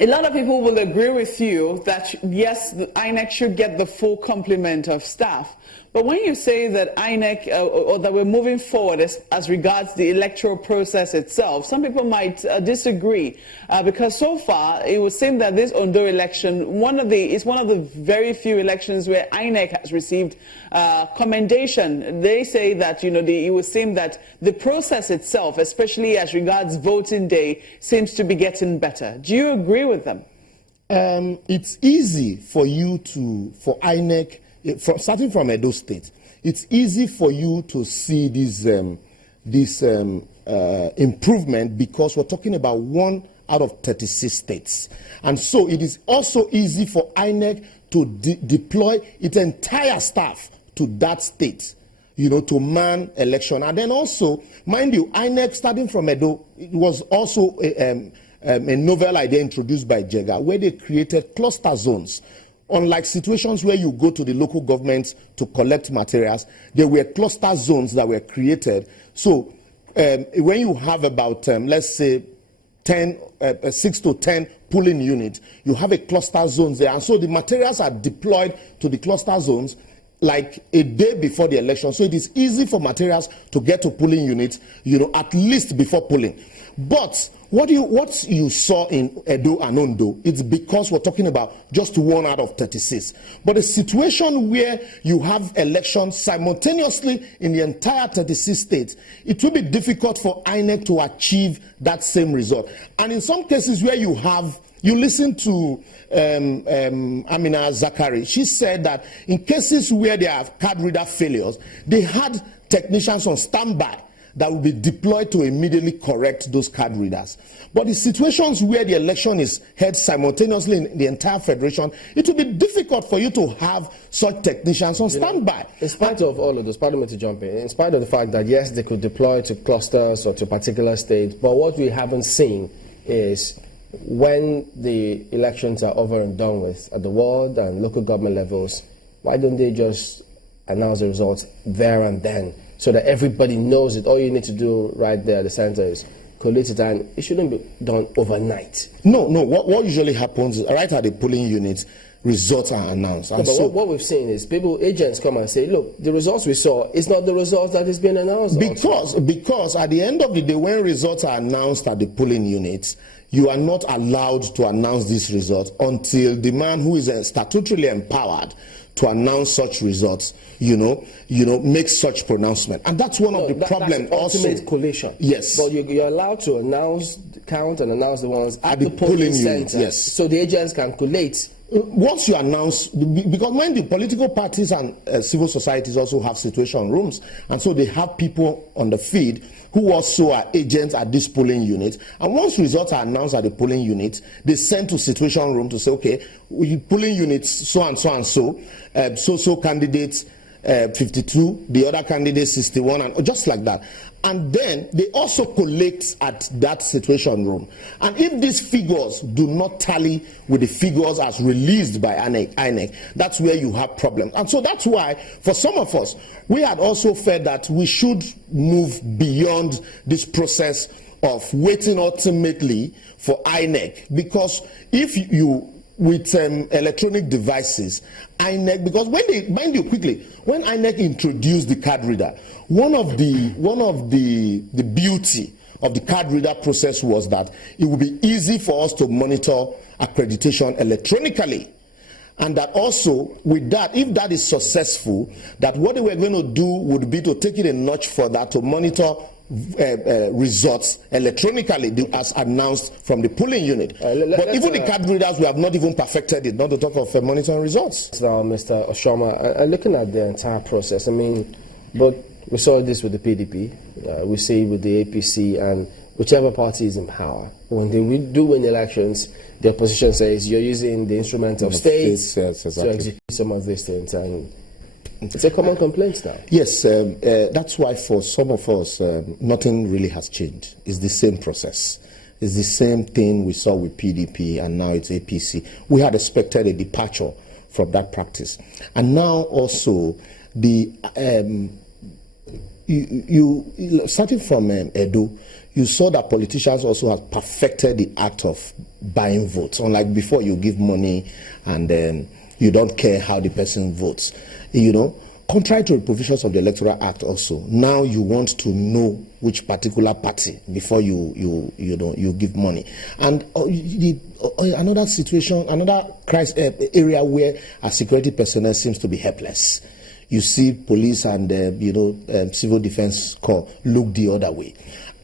a lot of people will agree with you that, yes, the INEC should get the full complement of staff. But when you say that INEC, or that we're moving forward as regards the electoral process itself, some people might disagree, because so far it would seem that this Ondo election, is one of the very few elections where INEC has received commendation. They say that, it would seem that the process itself, especially as regards voting day, seems to be getting better. Do you agree with them? It's easy for INEC, starting from Edo State, it's easy for you to see this improvement because we're talking about 1 out of 36 states. And so it is also easy for INEC to deploy its entire staff to that state, to man election. And then also, mind you, INEC, starting from Edo, it was also a novel idea introduced by JEGA, where they created cluster zones. Unlike situations where you go to the local governments to collect materials, there were cluster zones that were created. So when you have about, let's say, 6 to 10 polling units, you have a cluster zones there. And so the materials are deployed to the cluster zones like a day before the election. So it is easy for materials to get to polling units, at least before polling. But what you saw in Edo and Ondo, it's because we're talking about just 1 out of 36. But a situation where you have elections simultaneously in the entire 36 states, it will be difficult for INEC to achieve that same result. And in some cases where you listen to Amina Zakari, she said that in cases where there are card reader failures, they had technicians on standby that will be deployed to immediately correct those card readers. But in situations where the election is held simultaneously in the entire federation, it will be difficult for you to have such technicians on standby. In spite of all of this, pardon me to jump in spite of the fact that, yes, they could deploy to clusters or to particular states, but what we haven't seen is when the elections are over and done with at the ward and local government levels, why don't they just announce the results there and then, so that everybody knows it? All you need to do right there at the center is collate it, and it shouldn't be done overnight. No. What usually happens is right at the polling units, results are announced. And but so what we've seen is agents come and say, look, the results we saw is not the results that is being announced. Because at the end of the day, when results are announced at the polling units, you are not allowed to announce these results until the man who is statutorily empowered to announce such results, make such pronouncement. And that's one of the problems also. Ultimate collation. Yes. But you're allowed to count and announce the ones at the polling center. Yes. So the agents can collate. Once you announce, because when the political parties and civil societies also have situation rooms, and so they have people on the field who also are agents at this polling unit. And once results are announced at the polling unit, they send to situation room to say, okay, polling units so and so and so candidates 52, the other candidates 61, and just like that. And then they also collect at that situation room. And if these figures do not tally with the figures as released by INEC, that's where you have problems. And so that's why, for some of us, we had also felt that we should move beyond this process of waiting ultimately for INEC. Because if you, with electronic devices, INEC, because when INEC introduced the card reader, one of the beauty of the card reader process was that it would be easy for us to monitor accreditation electronically. And that also, with that, if that is successful, that what they were going to do would be to take it a notch further to monitor results electronically as announced from the polling unit. But even the card readers, we have not even perfected it, not to talk of monitoring results. Now, Mr. Oshoma, looking at the entire process, but we saw this with the PDP, we see it with the APC, and whichever party is in power. When they do win elections, the opposition says you're using the instrument of states to execute some of these things, and it's a common complaint now. Yes, that's why for some of us, nothing really has changed. It's the same process. It's the same thing we saw with PDP, and now it's APC. We had expected a departure from that practice. And now also, starting from Edo, you saw that politicians also have perfected the act of buying votes. Unlike before, you give money and then you don't care how the person votes. You know, contrary to the provisions of the Electoral Act also, now you want to know which particular party before you give money. And another situation, another area where a security personnel seems to be helpless. You see police and civil defense corps look the other way.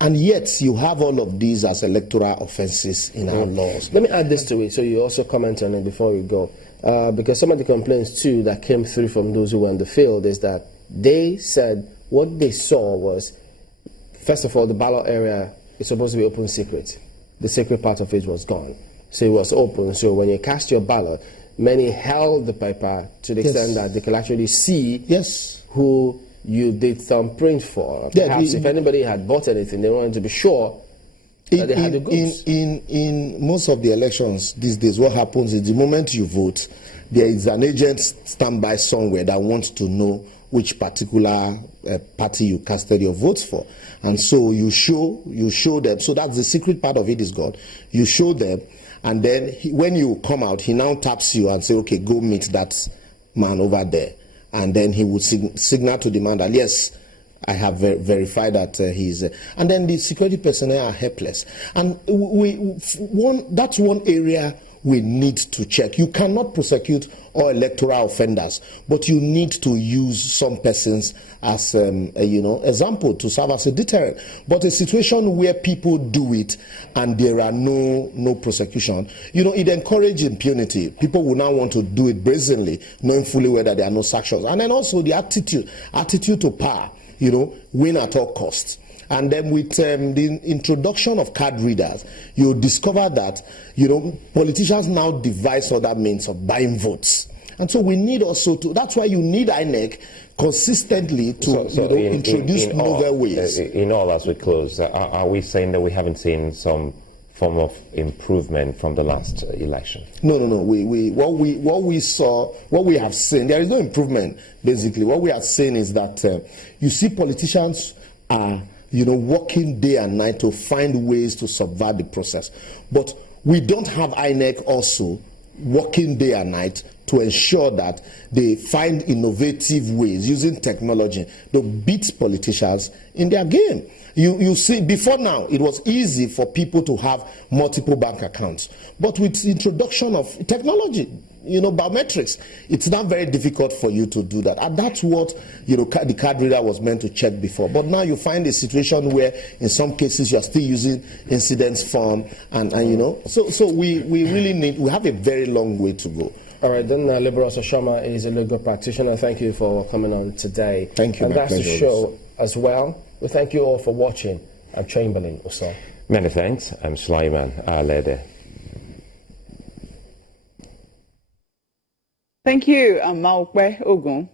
And yet you have all of these as electoral offenses in our laws. Let me add this to it, so you also comment on it before we go. Because some of the complaints too that came through from those who were in the field is that they said what they saw was, first of all, the ballot area is supposed to be open secret. The secret part of it was gone. So it was open. So when you cast your ballot, many held the paper to the extent that they could actually see who you did thumbprint for. Perhaps if anybody had bought anything, they wanted to be sure that they had the goods. In most of the elections these days, what happens is the moment you vote, there is an agent standby somewhere that wants to know which particular party you casted your votes for. And so you show them. So that's the secret part of it is gone. You show them, and then when you come out, he now taps you and say, okay, go meet that man over there. And then he would signal to the man that, yes, I have verified that he's... and then the security personnel are helpless. And that's one area we need to check. You cannot prosecute all electoral offenders, but you need to use some persons as example to serve as a deterrent. But a situation where people do it and there are no prosecution, it encourages impunity. People will now want to do it brazenly, knowing fully well that there are no sanctions. And then also the attitude to power, win at all costs. And then with the introduction of card readers, you discover that, politicians now devise other means of buying votes. And so we need also to, that's why you need INEC consistently to introduce novel ways. In all, as we close, are we saying that we haven't seen some form of improvement from the last election? No. What we have seen, there is no improvement, basically. What we are saying is that you see politicians are working day and night to find ways to subvert the process. But we don't have INEC also working day and night to ensure that they find innovative ways using technology to beat politicians in their game. You see, before now, it was easy for people to have multiple bank accounts. But with the introduction of technology, biometrics, it's now very difficult for you to do that. And that's what, the card reader was meant to check before. But now you find a situation where, in some cases, you're still using incidence form. So we really we have a very long way to go. All right, then Liberal Oshoma is a legal practitioner. Thank you for coming on today. Thank you. And that's the show as well. We thank you all for watching. I'm Chamberlain Uso. Many thanks. I'm Sulaiman Alede. Thank you, Maokwe Ogun.